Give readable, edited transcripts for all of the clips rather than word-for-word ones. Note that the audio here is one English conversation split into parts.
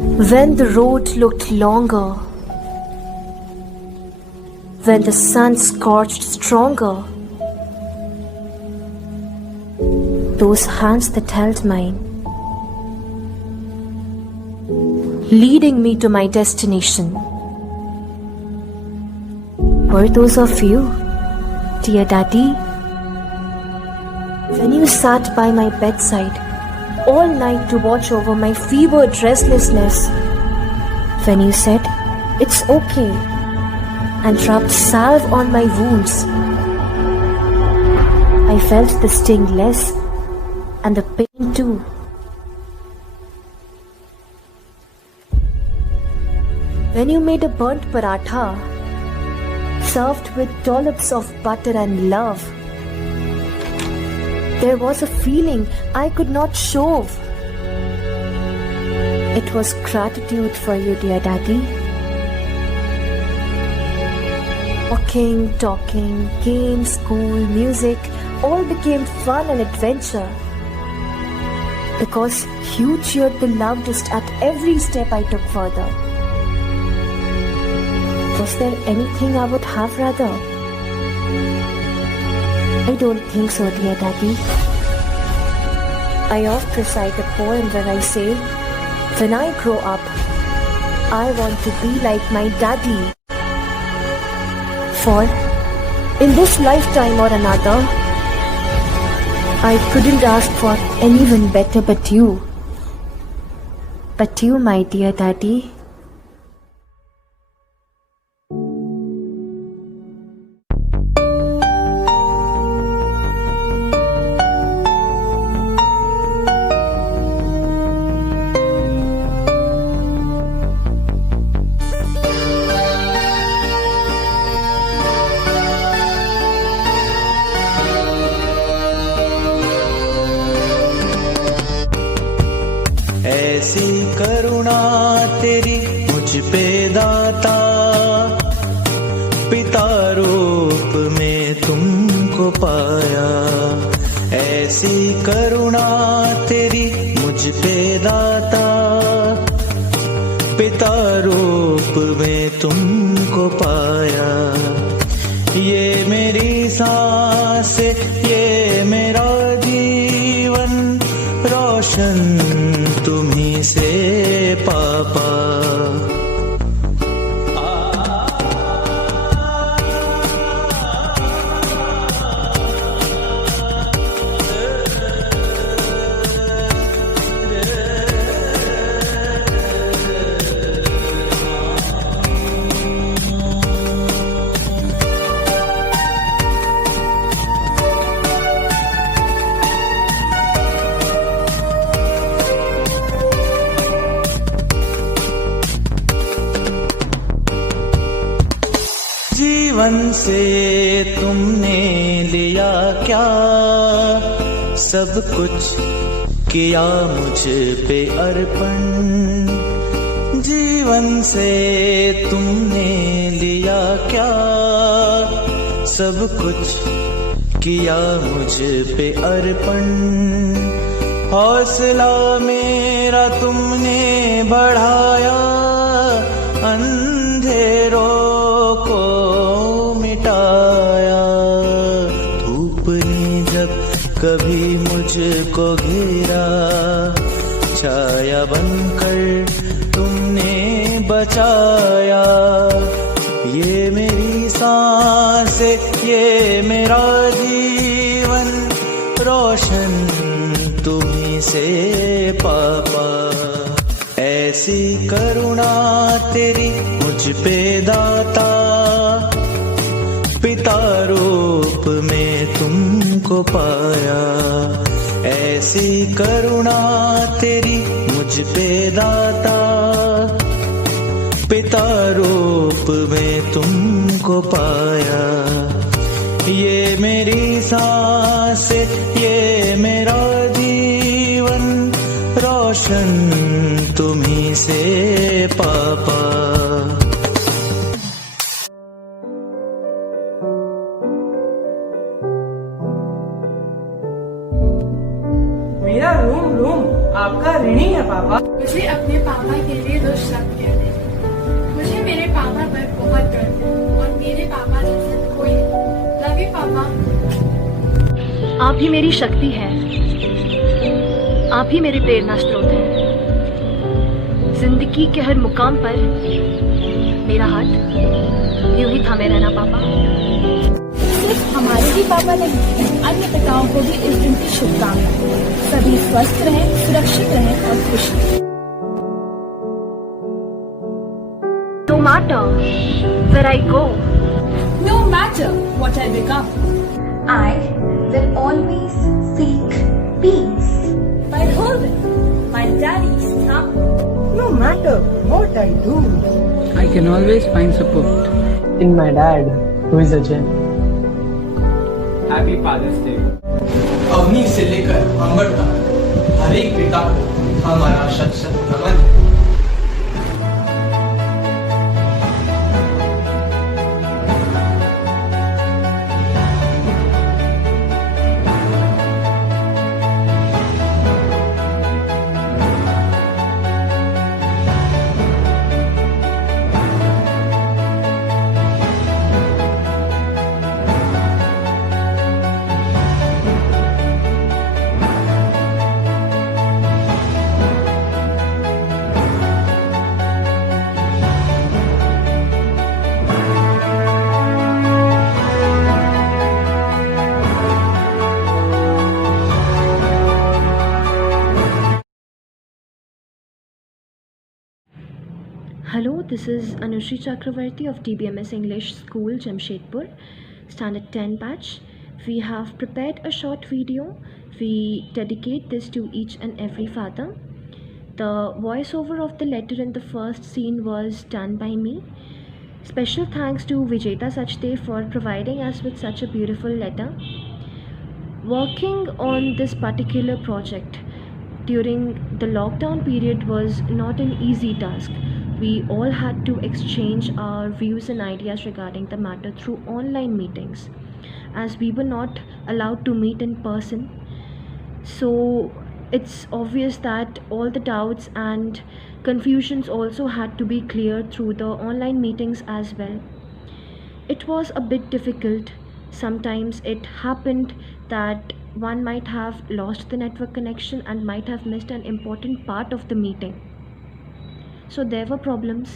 When the road looked longer, when the sun scorched stronger, those hands that held mine, leading me to my destination, were those of you, dear Daddy? When you sat by my bedside all night to watch over my fevered restlessness, when you said, "It's okay," and rubbed salve on my wounds, I felt the sting less and the pain too. When you made a burnt paratha, served with dollops of butter and love, there was a feeling I could not show. It was gratitude for you, dear Daddy. Walking, talking, games, school, music, all became fun and adventure. Because you cheered the loudest at every step I took further. Was there anything I would have rather? I don't think so, dear Daddy. I oft recite a poem where I say, when I grow up, I want to be like my daddy. For in this lifetime or another, I couldn't ask for anyone better but you. But you, my dear Daddy. ऐसी करुणा तेरी मुझ पे दाता, पिता रूप में तुमको पाया। ऐसी करुणा तेरी मुझ पे दाता, पिता रूप में तुमको पाया। ये मेरी सांस, ये मेरा जीवन रोशन तुम्हीं से पापा। जीवन से तुमने लिया क्या, सब कुछ किया मुझ पे अर्पण। जीवन से तुमने लिया क्या, सब कुछ किया मुझ पे अर्पण। हौसला मेरा तुमने बढ़ाया, अंधेरों को मिटाया। धूप ने जब कभी मुझको घेरा, छाया बनकर तुमने बचाया। ये मेरी सांस, ये मेरा जीवन रोशन तुम्हीं से पापा। ऐसी करुणा तेरी मुझ पे दाता, पिता रूप में तुमको पाया। ऐसी करुणा तेरी मुझ पे दाता, पिता रूप में तुमको पाया। ये मेरी सांस, ये मेरा जीवन रोशन तुम्हीं से पापा। मेरा रूम आपका ऋणी है पापा। मुझे अपने पापा के लिए दो शब्द कहने हैं। मुझे मेरे पापा पर बहुत गर्व है और मेरे पापा जैसे कोई लव यू पापा। आप ही मेरी शक्ति है, आप ही मेरे प्रेरणा स्रोत हैं। जिंदगी के हर मुकाम पर मेरा हाथ यूं ही थामे रहना पापा। सिर्फ हमारे ही पापा नहीं, अन्य पिताओं को भी इस दिन की शुभकामनाएं। सभी स्वस्थ रहें, सुरक्षित रहें और खुश रहें। No matter where I go, No matter what I become, I will always seek peace. my home, my daddy's thumb. No matter what I do, I can always find support in my dad, who is a gem. Happy Father's Day. Avani से लेकर अंबर तक हर एक पिता को हमारा शत शत नमन है। hello, this is Anushri Chakravarti of TBMS English School, Jamshedpur, Standard 10 batch. We have prepared a short video. We dedicate this to each and every father. The voiceover of the letter in the first scene was done by me. Special thanks to Vijeta Sachdev for providing us with such a beautiful letter. Working on this particular project during the lockdown period was not an easy task. We all had to exchange our views and ideas regarding the matter through online meetings, as we were not allowed to meet in person. So it's obvious that all the doubts and confusions also had to be cleared through the online meetings as well. It was a bit difficult. Sometimes it happened that one might have lost the network connection and might have missed an important part of the meeting. So there were problems,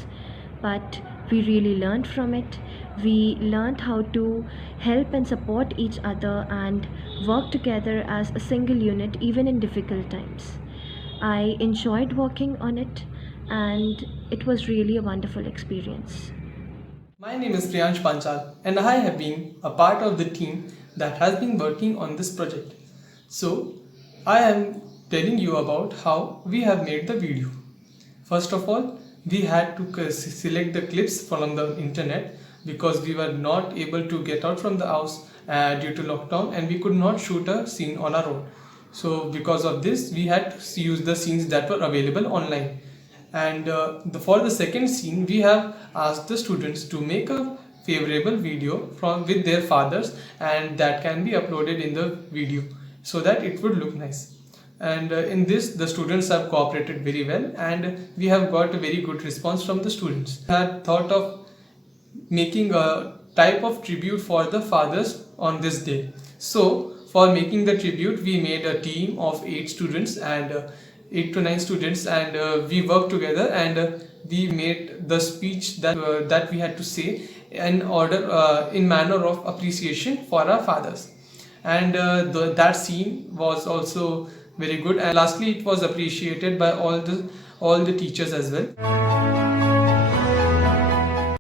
but we really learned from it. We learned how to help and support each other and work together as a single unit even in difficult times. I enjoyed working on it and it was really a wonderful experience. My name is Priyansh Panchal and I have been a part of the team that has been working on this project. So I am telling you about how we have made the video. First of all, we had to select the clips from the internet because we were not able to get out from the house due to lockdown and we could not shoot a scene on our own. So because of this, we had to use the scenes that were available online. And for the second scene, we have asked the students to make a favorable video with their fathers, and that can be uploaded in the video so that it would look nice. And in this, the students have cooperated very well and we have got a very good response from the students. I had thought of making a type of tribute for the fathers on this day. So for making the tribute, we made a team of 8 students and 8 to 9 students, and we worked together and we made the speech that we had to say in order in manner of appreciation for our fathers. And that scene was also very good, and lastly it was appreciated by all the teachers as well.